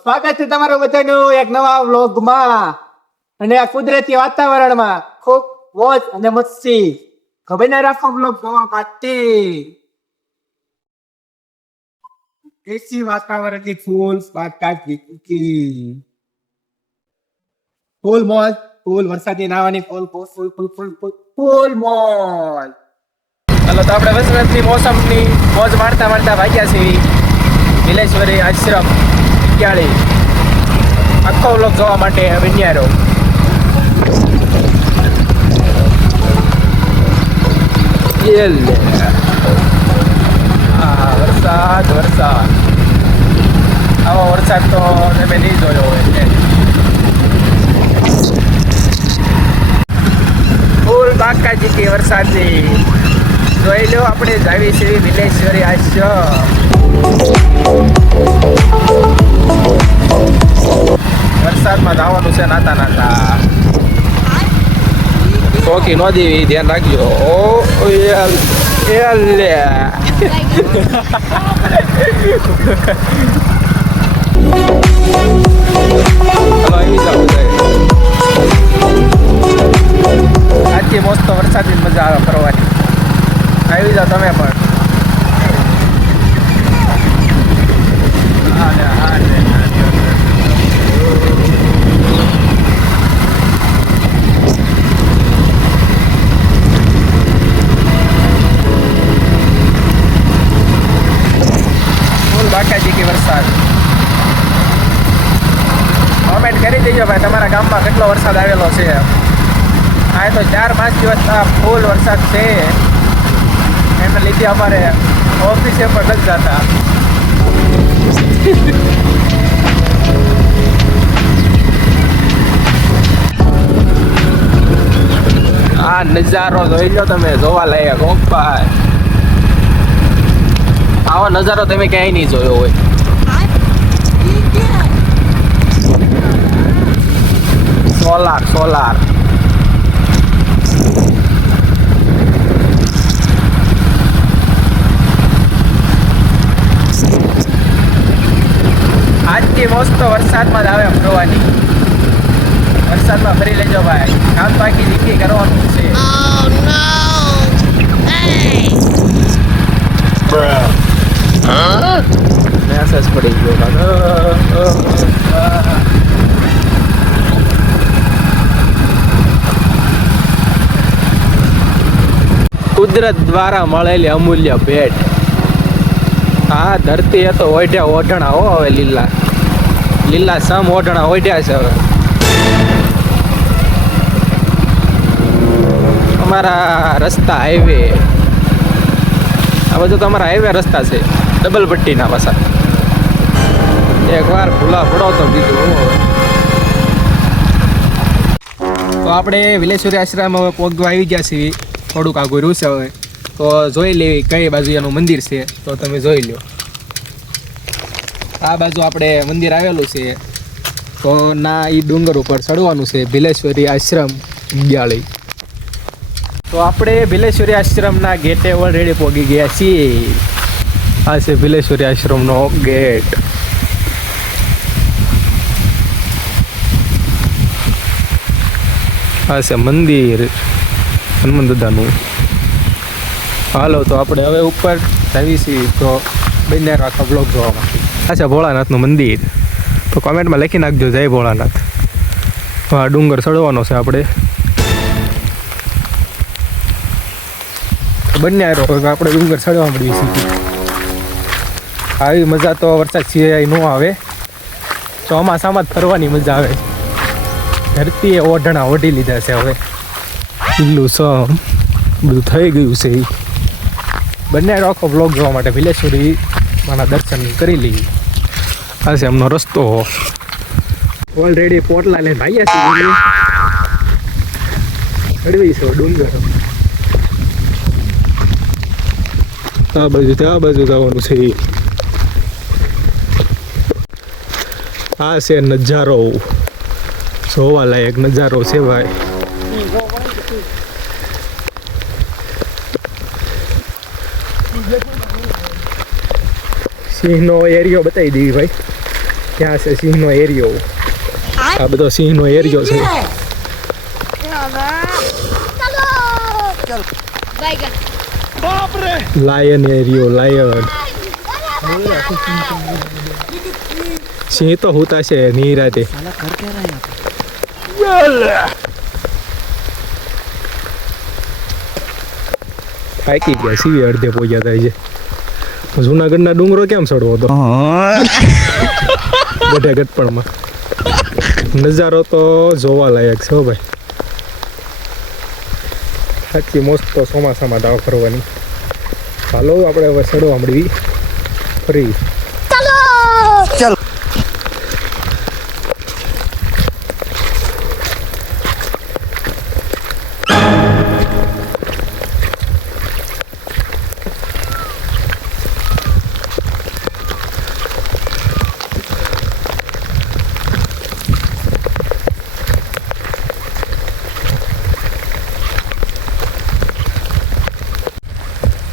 સ્વાગત છે તમારું બધાનું એક નવા વ્લોગમાં અને આ કુદરતી વાતાવરણમાં ખૂબ મોજ અને મસ્તી ખબર ના રાખો વ્લોગ જોવા માટે એસી વાતાવરણની ફૂલ મોજ ફૂલ વરસાદી નાવાની ફૂલ મોજ. હાલો તો આપણે વસંતની મોસમની મોજ માણતા માણતા ભાગ્યા છીએ વિલેશ્વરી આશ્રમ ક્યાળી. આખો વ્લોગ જોવા માટે વિન્યારો. વરસાદ આવો વરસાદ તો તમે નહીં જોયો હોય. ફૂલ બાકાજી કે વરસાદની જોઈ લો. આપણે જાવી છે વિલેશ્વરી આશ્રમ. વરસાદમાં જવાનું છે નાતા નાતા. ચોકી નો દેવી ધ્યાન રાખજો. ઓ લે આજથી મસ્ત વરસાદની મજા આવે ફરવાની. આવી જાઓ તમે પણ. બાકાજી કે વરસાદ. કોમેન્ટ કરી દેજો ભાઈ તમારા ગામમાં કેટલો વરસાદ આવેલો છે. આ તો 4-5 દિવસ ફૂલ વરસાદ છે. એને લીધે અમારે ઓફિસે પણ નથી જતા. આ નજારો જોઈ લો તમે, જોવા લાયક. ભાઈ આવો નજારો તમે ક્યાંય નહીં જોયો હોય. સોલાર આજથી મસ્ત વરસાદમાં જ આવે ફરવાની. વરસાદમાં ફરી લેજો ભાઈ. કામ બાકી દીકરી કરવાનું છે. મેસેજ પડી ગયો. કુદરત દ્વારા મળેલી અમૂલ્ય ભેટ. હા, ધરતી એ તો ઓઢ્યા ઓઢણા હો. હવે લીલા સમ ઓઢણા ઓઢ્યા છે. હવે અમારા રસ્તા હાઈવે, આ બધું તો અમારા હાઈવે રસ્તા છે. ડબલ પટ્ટીના પાછા. એકવાર ભૂલા પડો તો બીજું. તો આપણે વિલેશ્વરી આશ્રમ હવે પોગવા આવી ગયા છીએ. થોડુંક આગળ રહ્યું છે હવે. તો જોઈ લેવી કઈ બાજુ એનું મંદિર છે. તો તમે જોઈ લો. આ બાજુ આપણે મંદિર આવેલું છે. તો ના એ ડુંગર ઉપર ચડવાનું છે. ભિલેશ્વરી આશ્રમ ક્યાળી. તો આપણે ભિલેશ્વરી આશ્રમના ગેટે ઓલરેડી પહોંચી ગયા છીએ. આ છે ભિલેશ્વરી આશ્રમનો ગેટ. આ છે મંદિર હનુમાન દાદાનું. હાલો તો આપણે હવે ઉપર આવી છીએ. તો બંને આખા બ્લોગ જોવા માટે. આ છે ભોળાનાથનું મંદિર. તો કોમેન્ટમાં લખી નાખજો જય ભોળાનાથ. આ ડુંગર ચડવાનો છે આપણે. બંને આપણે ડુંગર ચડવા મળીએ છીએ. આવી મજા તો વરસાદ સિવાય ન આવે. ચોમાસામાં જ ફરવાની મજા આવે. ધરતીએ ઓઢણા ઓઢી લીધા છે. હવે લીલું સમ બધું થઈ ગયું છે. બંને આખો બ્લોગ જોવા માટે ભિલેશ્વરી માના દર્શન કરી લઈએ. આ છે એમનો રસ્તો. ઓલરેડી પોટલા લઈને ભાગ્યા છે. ચડવી છે ડુંગર. આ બાજુ જવાનું છે. આ છે નજારો, જોવા લાયક નજારો છે ભાઈ. સિંહનો એરિયો બતાવી દેવી ભાઈ. ત્યાં છે સિંહનો એરિયો. આ બધો સિંહનો એરિયો છે. લાયન એરિયો, લાયન. સિંહ તો હોતા છે નિરાતે. થાકી ગયા સીવી અડધે પહોંચ્યા થાય છે. જુનાગઢના ડુંગરો કેમ ચડવો હતો બધા ગટપણમાં. નજારો તો જોવા લાયક છે હો ભાઈ. સાચી મોસ્ત તો ચોમાસામાં દાવ ફરવાની. હાલો આપણે હવે ચડવા મળવી ફરી. चल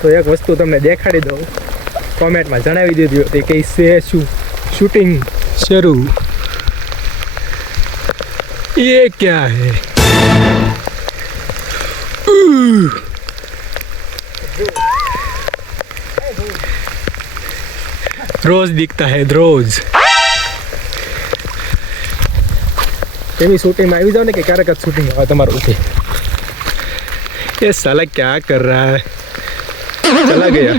તો એક વસ્તુ તમને દેખાડી દઉં. કોમેન્ટમાં જણાવી દીધું તે કઈ છે શું શૂટિંગ શરૂ. ये क्या है? रोज दिखता है रोज. એની શૂટિંગમાં આવી જાવ ને કે ક્યારેક જ શૂટિંગ આવે તમારું ઉઠે. ये साला क्या कर रहा है? चला गया.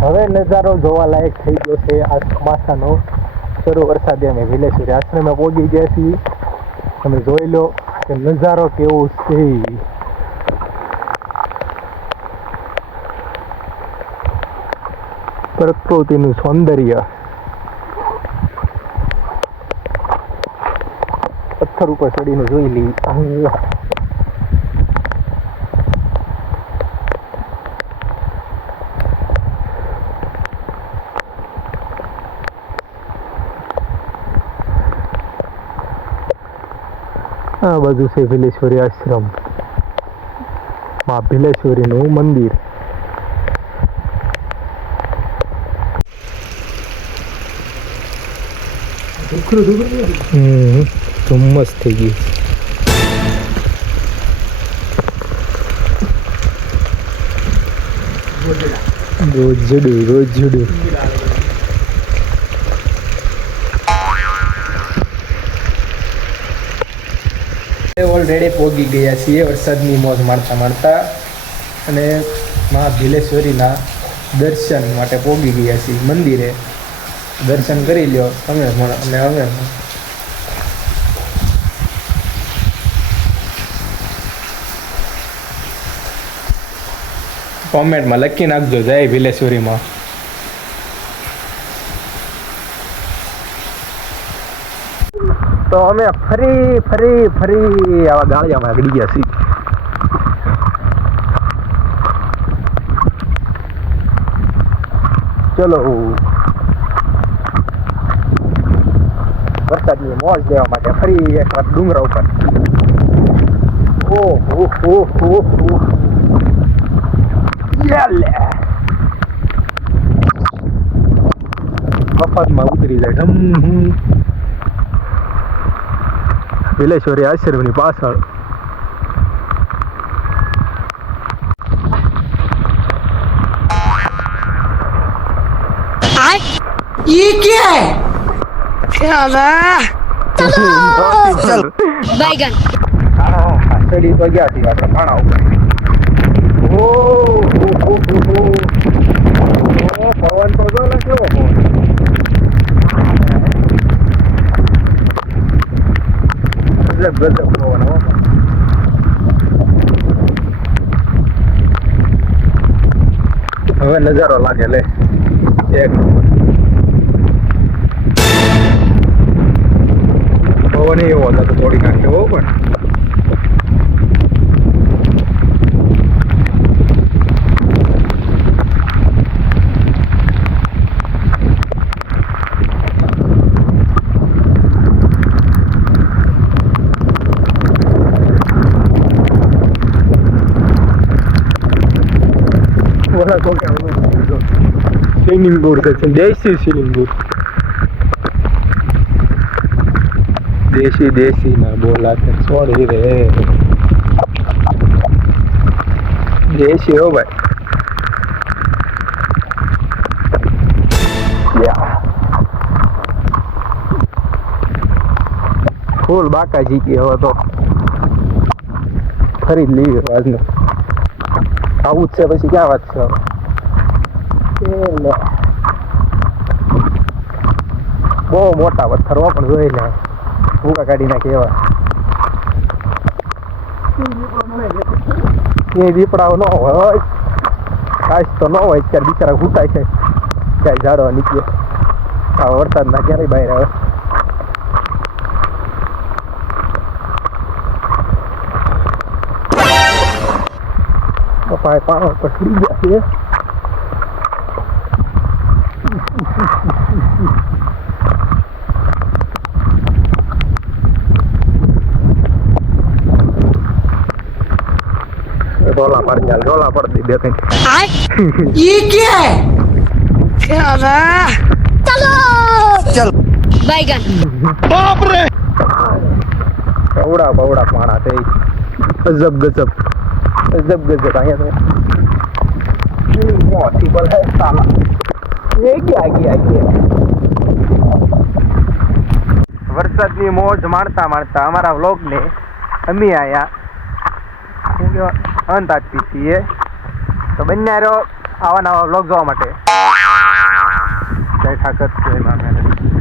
હવે નજારો જોવા લાયક થઈ ગયો છે. આ ચોમાસાનો શરૂ વરસાદે અમે વિલેશ્વરી આશ્રમે પહોંચી ગયા છીએ. તમે જોઈ લો કે નજારો કેવો છે. પ્રકૃતિનું સૌંદર્ય. પથ્થર ઉપર ચડીને જોઈ લઈ. આ બાજુ છે ભીલેશ્વરી આશ્રમ, માં ભીલેશ્વરીનું મંદિર. ધુમ્મસ થઈ ગઈ. રોજડું ઓલરેડી પહોંચી ગયા છીએ વરસાદની મોજ માણતા માણતા, અને માં ભીલેશ્વરીના દર્શન માટે પહોંચી ગયા છીએ મંદિરે. દર્શન કરી લ્યો તમે પણ અને અમે પણ. કોમેન્ટમાં લખી નાખજો જય ભીલેશ્વરીમાં. તો અમે ફરી આવા ગાળિયામાં આગળી ગયા છીએ. ચલો વરસાદની મોજ લેવા માટે ફરી એકવાર ડુંગરા ઉપર. મફતમાં ઉતરી જાય. ભીલેશ્વરી આશ્રમની પાછળ. ये क्या है? ચલ बैगन ચડી તો ગયા છીએ આપણે પાણા ઉપર. પવન તો જો ને કેવો પવન. ગજબ પવન હો. હવે નજારો લાગે લે એક પવન એવો હતો તો થોડી નાખ્યો પણ. બોલા તો કે સ્વિમિંગ બોર્ડ છે દેશી સ્વિમિંગ બોર્ડ દેશી ના બોલા છે સોરી રે દેશી હો ભાઈ ફૂલ બાકા જીકી હવે તો ફરી જ લઈએ આજનું આવું જ છે પછી ક્યાં વાત છે બહુ મોટા પથ્થરો પણ જોઈ લે ભૂકા કાઢી નાખે એવા એ દીપડાઓ ન હોય કાશ તો ન હોય ત્યારે બિચારા ઘૂંટાય છે ક્યાંય ઝાડવા નીકળે આ વરસાદના ક્યારેય બહાર આવે પપ્પા પાણી પર ચડી ગયા છે રોલા પડ દી બે ત્રણ ये क्या है चलो चलो बैगन પવડા પાણા થઈ ગજબ અહીંયા તો મોટી બોલ હે સાલા એ ગયા વરસાદની મોજ માણતા અમારા વ્લોગને અમે આયા અંત આપી છીએ તો બંને આવા નવા વ્લોગ જોવા માટે જય ઠાકર જય મા